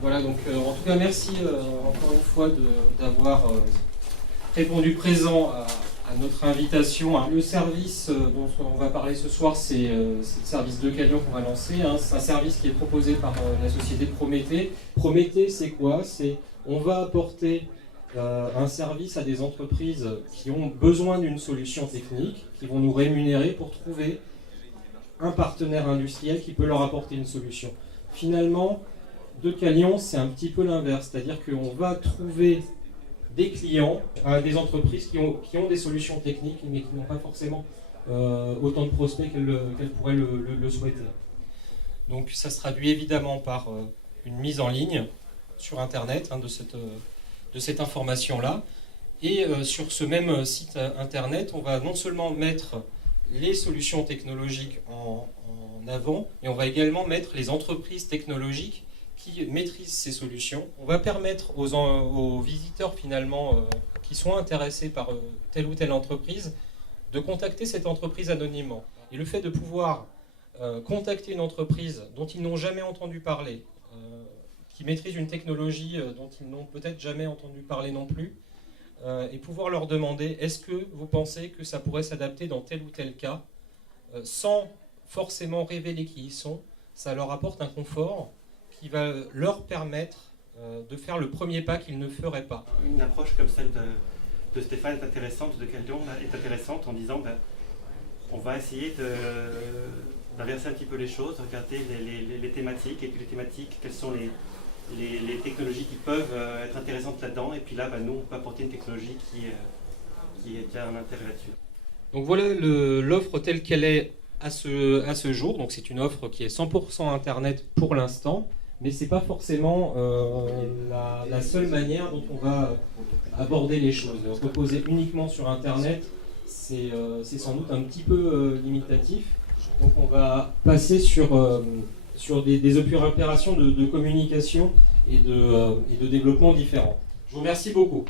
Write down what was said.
Voilà, donc en tout cas, merci encore une fois d'avoir répondu présent à notre invitation. Le service dont on va parler ce soir, c'est le service Decalion qu'on va lancer. C'est un service qui est proposé par la société Prométhée. Prométhée, c'est quoi? On va apporter un service à des entreprises qui ont besoin d'une solution technique, qui vont nous rémunérer pour trouver un partenaire industriel qui peut leur apporter une solution. Finalement, Decalion, c'est un petit peu l'inverse, c'est-à-dire qu'on va trouver des clients à des entreprises qui ont des solutions techniques, mais qui n'ont pas forcément autant de prospects qu'elles pourraient le souhaiter. Donc ça se traduit évidemment par une mise en ligne sur Internet de cette information-là. Et sur ce même site Internet, on va non seulement mettre les solutions technologiques en avant, mais on va également mettre les entreprises technologiques qui maîtrisent ces solutions. On va permettre aux visiteurs finalement qui sont intéressés par telle ou telle entreprise de contacter cette entreprise anonymement. Et le fait de pouvoir contacter une entreprise dont ils n'ont jamais entendu parler, qui maîtrise une technologie dont ils n'ont peut-être jamais entendu parler non plus, et pouvoir leur demander est-ce que vous pensez que ça pourrait s'adapter dans tel ou tel cas, sans forcément révéler qui ils sont, ça leur apporte un confort qui va leur permettre de faire le premier pas qu'ils ne feraient pas. Une approche comme celle de Stéphane est intéressante, de Decalion est intéressante en disant on va essayer d'inverser un petit peu les choses, regarder les thématiques, et puis les thématiques, quelles sont les technologies qui peuvent être intéressantes là-dedans, et puis là, nous, on peut apporter une technologie qui a un intérêt là-dessus. Donc voilà l'offre telle qu'elle est à ce jour. Donc c'est une offre qui est 100% Internet pour l'instant, mais ce n'est pas forcément la seule manière dont on va aborder les choses. Reposer uniquement sur Internet, c'est sans doute un petit peu limitatif. Donc on va passer sur des opérations de communication et de développement différents. Je vous remercie beaucoup.